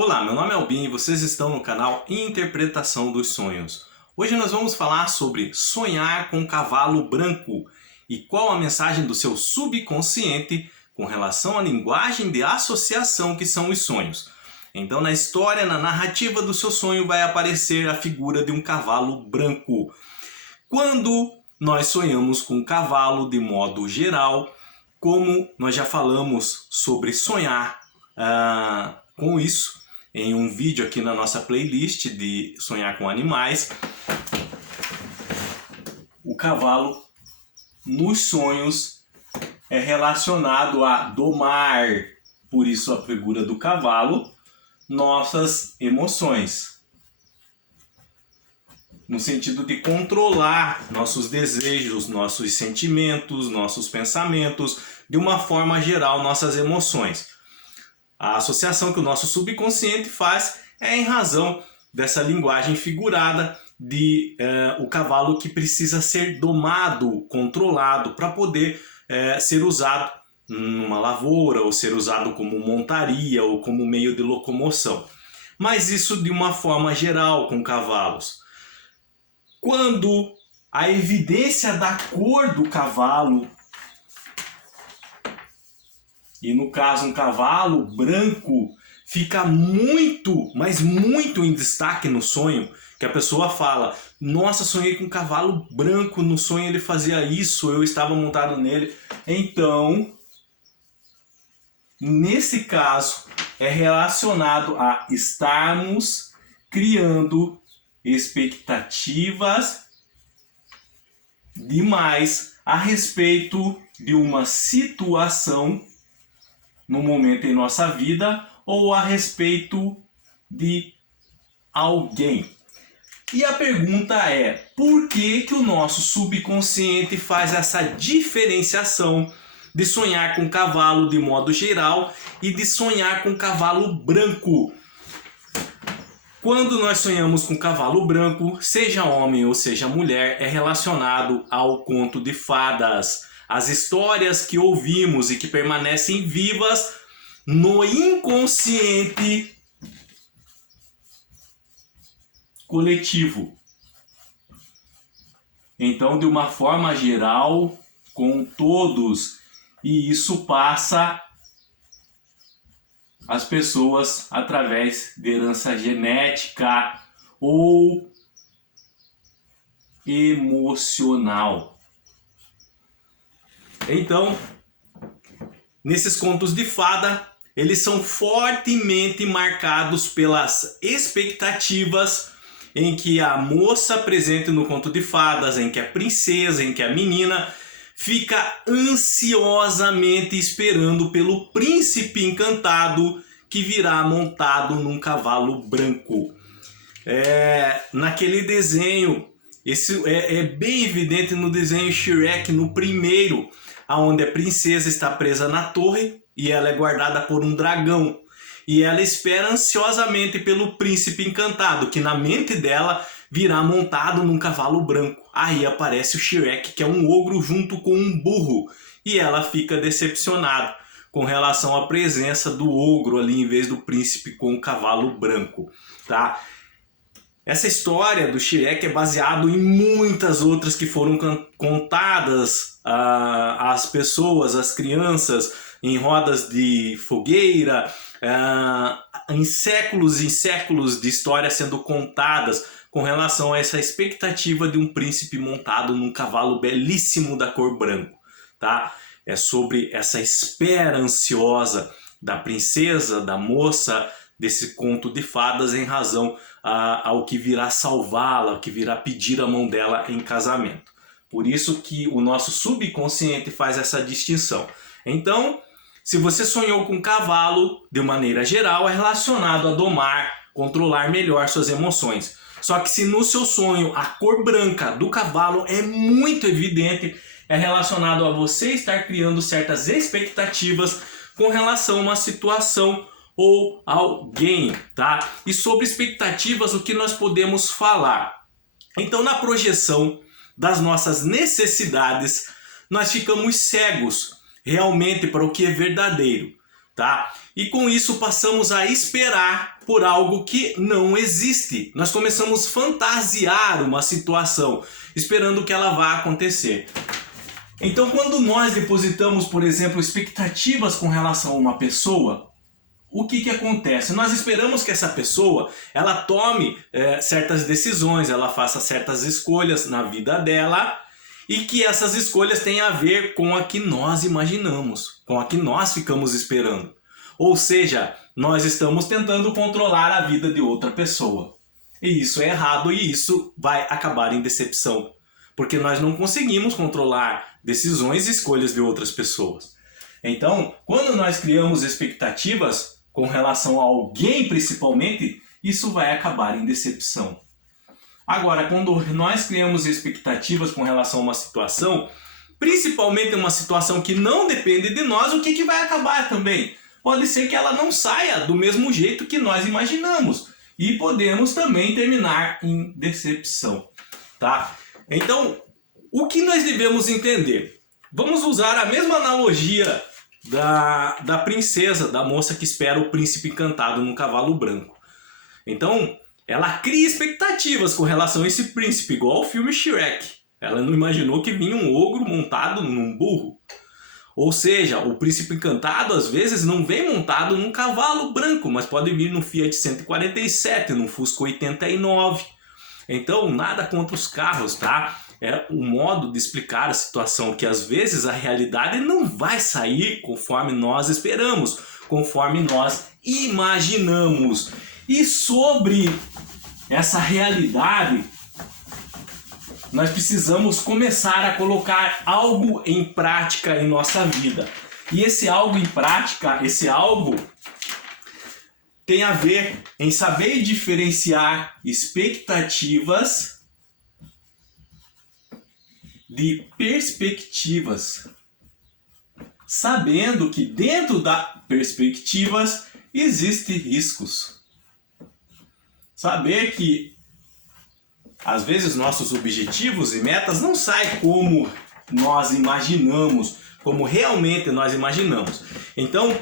Olá, meu nome é Albin e vocês estão no canal Interpretação dos Sonhos. Hoje nós vamos falar sobre sonhar com cavalo branco e qual a mensagem do seu subconsciente com relação à linguagem de associação que são os sonhos. Então, na história, na narrativa do seu sonho vai aparecer a figura de um cavalo branco. Quando nós sonhamos com um cavalo de modo geral, como nós já falamos sobre sonhar com isso, em um vídeo aqui na nossa playlist de Sonhar com Animais, o cavalo nos sonhos é relacionado a domar, por isso a figura do cavalo, nossas emoções, no sentido de controlar nossos desejos, nossos sentimentos, nossos pensamentos, de uma forma geral, nossas emoções. A associação que o nosso subconsciente faz é em razão dessa linguagem figurada de o cavalo que precisa ser domado, controlado, para poder ser usado numa lavoura, ou ser usado como montaria, ou como meio de locomoção. Mas isso de uma forma geral com cavalos. Quando a evidência da cor do cavalo, e no caso um cavalo branco, fica muito, mas muito em destaque no sonho, que a pessoa fala: nossa, sonhei com um cavalo branco, no sonho ele fazia isso, eu estava montado nele. Então, nesse caso, é relacionado a estarmos criando expectativas demais a respeito de uma situação no momento em nossa vida ou a respeito de alguém. E a pergunta é: por que o nosso subconsciente faz essa diferenciação de sonhar com cavalo de modo geral e de sonhar com cavalo branco? Quando nós sonhamos com cavalo branco, seja homem ou seja mulher, é relacionado ao conto de fadas. As histórias que ouvimos e que permanecem vivas no inconsciente coletivo. Então, de uma forma geral, com todos, e isso passa às pessoas através de herança genética ou emocional. Então, nesses contos de fada, eles são fortemente marcados pelas expectativas em que a moça presente no conto de fadas, em que a princesa, em que a menina fica ansiosamente esperando pelo príncipe encantado que virá montado num cavalo branco. Naquele desenho, isso é bem evidente no desenho Shrek, no primeiro, onde a princesa está presa na torre e ela é guardada por um dragão. E ela espera ansiosamente pelo príncipe encantado, que na mente dela virá montado num cavalo branco. Aí aparece o Shrek, que é um ogro junto com um burro. E ela fica decepcionada com relação à presença do ogro ali em vez do príncipe com o cavalo branco, tá? Essa história do Shrek é baseado em muitas outras que foram contadas às pessoas, às crianças, em rodas de fogueira, em séculos e séculos de histórias sendo contadas com relação a essa expectativa de um príncipe montado num cavalo belíssimo da cor branco, tá? É sobre essa espera ansiosa da princesa, da moça, desse conto de fadas em razão ao que virá salvá-la, ao que virá pedir a mão dela em casamento. Por isso que o nosso subconsciente faz essa distinção. Então, se você sonhou com um cavalo, de maneira geral, é relacionado a domar, controlar melhor suas emoções. Só que se no seu sonho a cor branca do cavalo é muito evidente, é relacionado a você estar criando certas expectativas com relação a uma situação ou alguém, tá? E sobre expectativas, o que nós podemos falar? Então, na projeção das nossas necessidades, nós ficamos cegos realmente para o que é verdadeiro, tá? E com isso passamos a esperar por algo que não existe. Nós começamos a fantasiar uma situação, esperando que ela vá acontecer. Então, quando nós depositamos, por exemplo, expectativas com relação a uma pessoa, o que acontece? Nós esperamos que essa pessoa ela tome certas decisões, ela faça certas escolhas na vida dela e que essas escolhas tenham a ver com a que nós imaginamos, com a que nós ficamos esperando. Ou seja, nós estamos tentando controlar a vida de outra pessoa. E isso é errado e isso vai acabar em decepção. Porque nós não conseguimos controlar decisões e escolhas de outras pessoas. Então, quando nós criamos expectativas com relação a alguém principalmente, isso vai acabar em decepção. Agora, quando nós criamos expectativas com relação a uma situação, principalmente uma situação que não depende de nós, o que vai acabar também? Pode ser que ela não saia do mesmo jeito que nós imaginamos. E podemos também terminar em decepção, tá? Então, o que nós devemos entender? Vamos usar a mesma analogia da princesa, da moça que espera o príncipe encantado num cavalo branco. Então, ela cria expectativas com relação a esse príncipe, igual ao filme Shrek. Ela não imaginou que vinha um ogro montado num burro. Ou seja, o príncipe encantado às vezes não vem montado num cavalo branco, mas pode vir num Fiat 147, num Fusca 89. Então, nada contra os carros, tá? É um modo de explicar a situação que às vezes a realidade não vai sair conforme nós esperamos, conforme nós imaginamos. E sobre essa realidade, nós precisamos começar a colocar algo em prática em nossa vida. E esse algo em prática, esse algo tem a ver em saber diferenciar expectativas de perspectivas. Sabendo que dentro das perspectivas existem riscos. Saber que às vezes nossos objetivos e metas não saem como nós imaginamos, como realmente nós imaginamos. Então,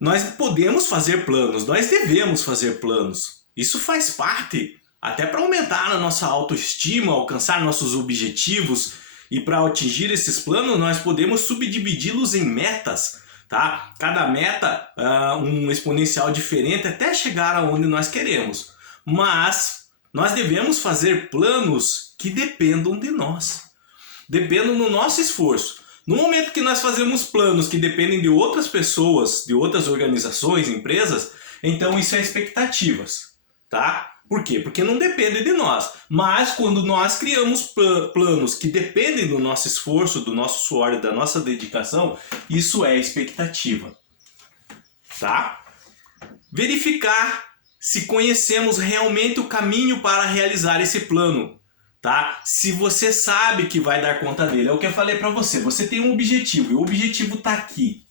nós podemos fazer planos, nós devemos fazer planos. Isso faz parte, até para aumentar a nossa autoestima, alcançar nossos objetivos. E para atingir esses planos, nós podemos subdividi-los em metas, tá? Cada meta um exponencial diferente até chegar aonde nós queremos. Mas nós devemos fazer planos que dependam de nós, dependam do nosso esforço. No momento que nós fazemos planos que dependem de outras pessoas, de outras organizações, empresas, então isso é expectativas, tá? Por quê? Porque não depende de nós. Mas quando nós criamos planos que dependem do nosso esforço, do nosso suor e da nossa dedicação, isso é expectativa, tá? Verificar se conhecemos realmente o caminho para realizar esse plano, tá? Se você sabe que vai dar conta dele. É o que eu falei para você. Você tem um objetivo e o objetivo está aqui.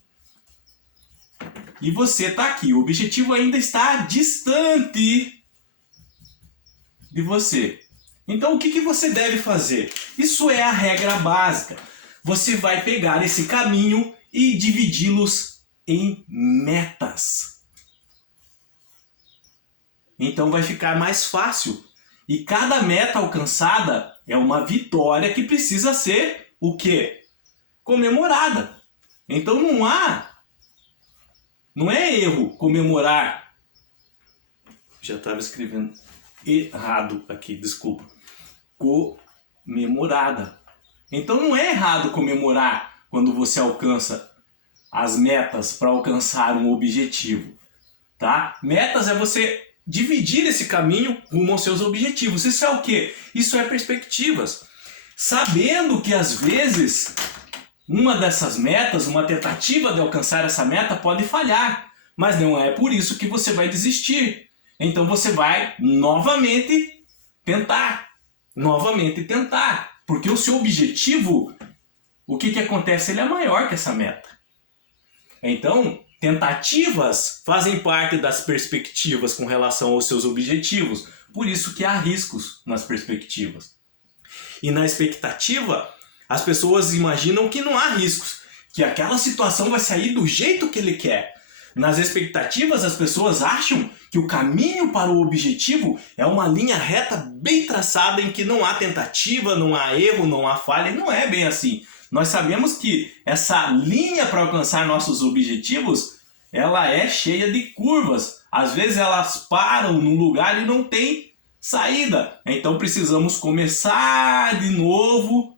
E você está aqui. O objetivo ainda está distante de você. Então o que você deve fazer? Isso é a regra básica. Você vai pegar esse caminho e dividi-los em metas. Então vai ficar mais fácil. E cada meta alcançada é uma vitória que precisa ser o quê? Comemorada. Então não é erro comemorar. Já estava escrevendo errado aqui, desculpa. Comemorada. Então não é errado comemorar quando você alcança as metas para alcançar um objetivo, tá? Metas é você dividir esse caminho rumo aos seus objetivos. Isso é o quê? Isso é perspectivas. Sabendo que às vezes uma dessas metas, uma tentativa de alcançar essa meta pode falhar, mas não é por isso que você vai desistir. Então você vai novamente tentar, porque o seu objetivo, o que acontece? Ele é maior que essa meta. Então, tentativas fazem parte das perspectivas com relação aos seus objetivos. Por isso que há riscos nas perspectivas. E na expectativa, as pessoas imaginam que não há riscos. que aquela situação vai sair do jeito que ele quer. Nas expectativas, as pessoas acham que o caminho para o objetivo é uma linha reta bem traçada em que não há tentativa, não há erro, não há falha, e não é bem assim. Nós sabemos que essa linha para alcançar nossos objetivos, ela é cheia de curvas. Às vezes elas param num lugar e não tem saída. Então precisamos começar de novo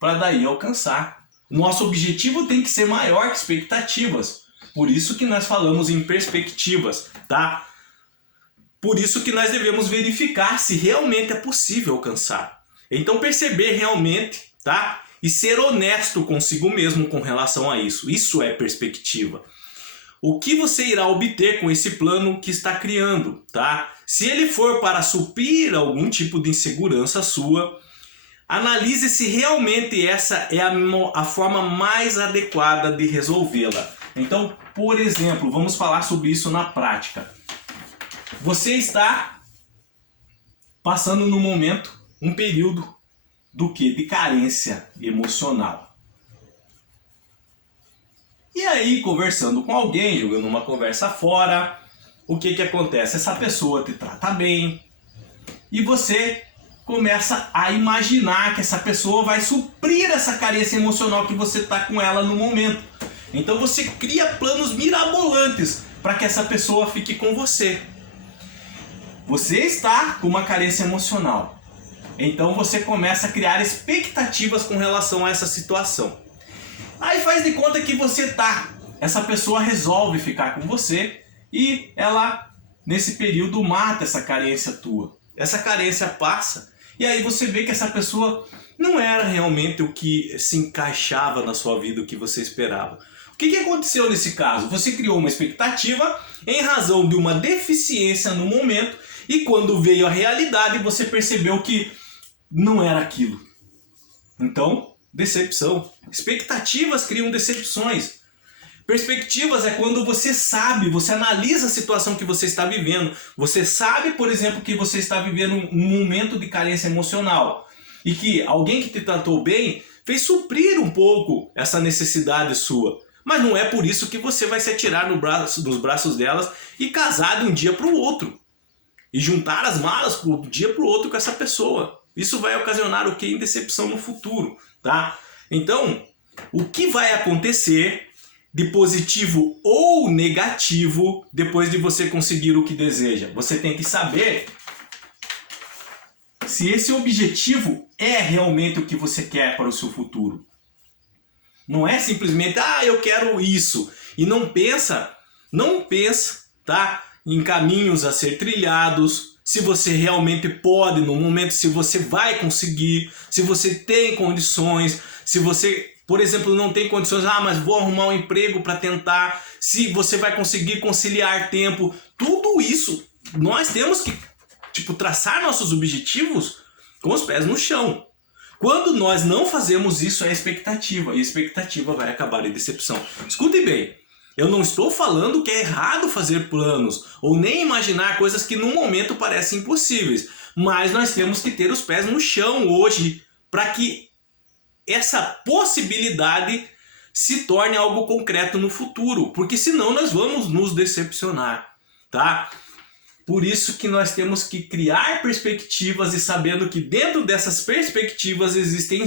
para daí alcançar. Nosso objetivo tem que ser maior que expectativas. Por isso que nós falamos em perspectivas, tá? Por isso que nós devemos verificar se realmente é possível alcançar. Então perceber realmente, tá? E ser honesto consigo mesmo com relação a isso. Isso é perspectiva. O que você irá obter com esse plano que está criando, tá? Se ele for para suprir algum tipo de insegurança sua, analise se realmente essa é a forma mais adequada de resolvê-la. Então, por exemplo, vamos falar sobre isso na prática. Você está passando no momento um período do quê? De carência emocional. E aí, conversando com alguém, jogando uma conversa fora, o que acontece? Essa pessoa te trata bem e você começa a imaginar que essa pessoa vai suprir essa carência emocional que você está com ela no momento. Então você cria planos mirabolantes para que essa pessoa fique com você. Você está com uma carência emocional. Então você começa a criar expectativas com relação a essa situação. Aí faz de conta que você tá. Essa pessoa resolve ficar com você e ela, nesse período, mata essa carência tua. Essa carência passa e aí você vê que essa pessoa não era realmente o que se encaixava na sua vida, o que você esperava. O que aconteceu nesse caso? Você criou uma expectativa em razão de uma deficiência no momento e quando veio a realidade você percebeu que não era aquilo. Então, decepção. Expectativas criam decepções. Perspectivas é quando você sabe, você analisa a situação que você está vivendo. Você sabe, por exemplo, que você está vivendo um momento de carência emocional e que alguém que te tratou bem fez suprir um pouco essa necessidade sua. Mas não é por isso que você vai se atirar dos braços delas e casar de um dia para o outro. E juntar as malas de um dia para o outro com essa pessoa. Isso vai ocasionar o que? Em decepção no futuro, tá? Então, o que vai acontecer de positivo ou negativo depois de você conseguir o que deseja? Você tem que saber se esse objetivo é realmente o que você quer para o seu futuro. Não é simplesmente, eu quero isso. E não pensa, tá, em caminhos a ser trilhados, se você realmente pode no momento, se você vai conseguir, se você tem condições, se você, por exemplo, não tem condições, mas vou arrumar um emprego para tentar, se você vai conseguir conciliar tempo, tudo isso, nós temos que, traçar nossos objetivos com os pés no chão. Quando nós não fazemos isso, é expectativa, e a expectativa vai acabar em decepção. Escutem bem, eu não estou falando que é errado fazer planos, ou nem imaginar coisas que no momento parecem impossíveis, mas nós temos que ter os pés no chão hoje, para que essa possibilidade se torne algo concreto no futuro, porque senão nós vamos nos decepcionar, tá? Por isso que nós temos que criar perspectivas e sabendo que dentro dessas perspectivas existem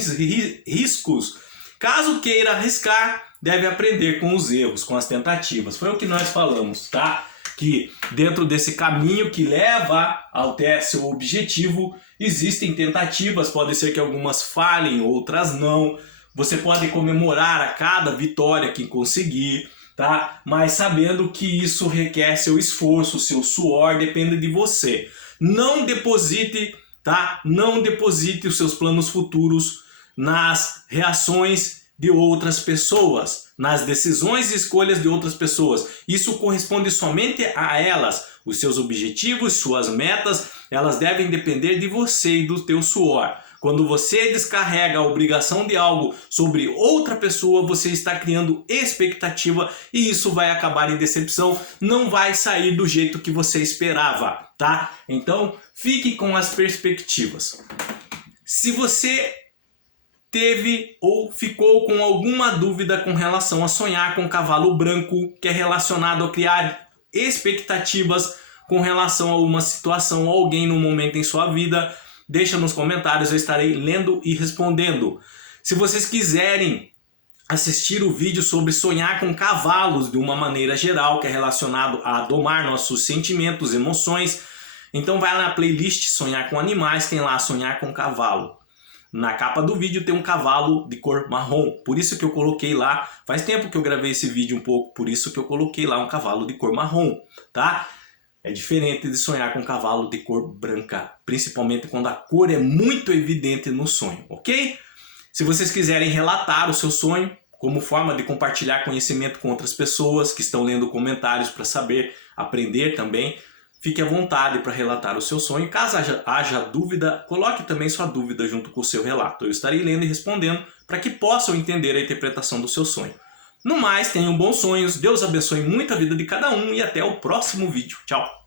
riscos. Caso queira arriscar, deve aprender com os erros, com as tentativas. Foi o que nós falamos, tá? Que dentro desse caminho que leva até seu objetivo, existem tentativas, pode ser que algumas falhem, outras não. Você pode comemorar a cada vitória que conseguir, tá? Mas sabendo que isso requer seu esforço, seu suor, depende de você. Não deposite, tá? Não deposite os seus planos futuros nas reações de outras pessoas, nas decisões e escolhas de outras pessoas. Isso corresponde somente a elas. Os seus objetivos, suas metas, elas devem depender de você e do teu suor. Quando você descarrega a obrigação de algo sobre outra pessoa, você está criando expectativa e isso vai acabar em decepção, não vai sair do jeito que você esperava, tá? Então, fique com as perspectivas. Se você teve ou ficou com alguma dúvida com relação a sonhar com cavalo branco, que é relacionado a criar expectativas com relação a uma situação ou alguém no momento em sua vida, deixa nos comentários, eu estarei lendo e respondendo. Se vocês quiserem assistir o vídeo sobre sonhar com cavalos de uma maneira geral, que é relacionado a domar nossos sentimentos, emoções, então vai na playlist Sonhar com Animais, tem lá Sonhar com Cavalo. Na capa do vídeo tem um cavalo de cor marrom, por isso que eu coloquei lá, faz tempo que eu gravei esse vídeo um pouco, por isso que eu coloquei lá um cavalo de cor marrom, tá? É diferente de sonhar com um cavalo de cor branca, principalmente quando a cor é muito evidente no sonho, ok? Se vocês quiserem relatar o seu sonho, como forma de compartilhar conhecimento com outras pessoas que estão lendo comentários para saber, aprender também, fique à vontade para relatar o seu sonho. Caso haja dúvida, coloque também sua dúvida junto com o seu relato. Eu estarei lendo e respondendo para que possam entender a interpretação do seu sonho. No mais, tenham bons sonhos, Deus abençoe muito a vida de cada um e até o próximo vídeo. Tchau!